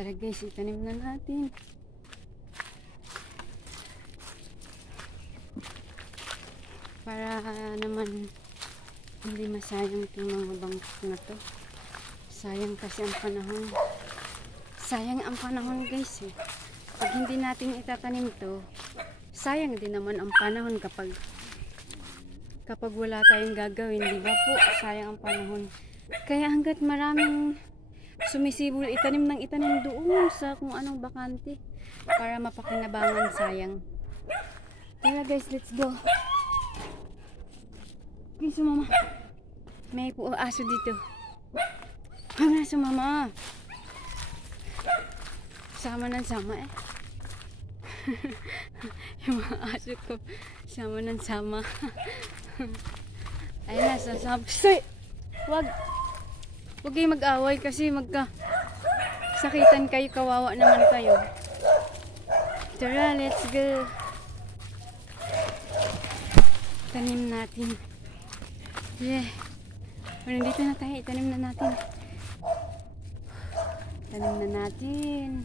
Tara guys, itanim na natin. Para naman hindi masayang itong mga bangkok na to. Sayang kasi ang panahon. Sayang ang panahon guys eh. Pag hindi natin itatanim to, sayang din naman ang panahon kapag wala tayong gagawin, di ba po? Sayang ang panahon. Kaya hanggat maraming sumisibol, itanim ng itanim doon sa kung anong bakante para mapakinabangan, sayang. Tara guys, let's go. Okay, sumama. May aso dito. Wala, sumama. Sama ng sama eh. Yung mga aso ko, sama ng sama. Ayun na, sasama. Wag kayong mag-away kasi sakitan kayo, kawawa naman kayo. Tara, let's go. Tanim natin. Yeah. Nandito na tayo, itanim na natin. Tanim na natin.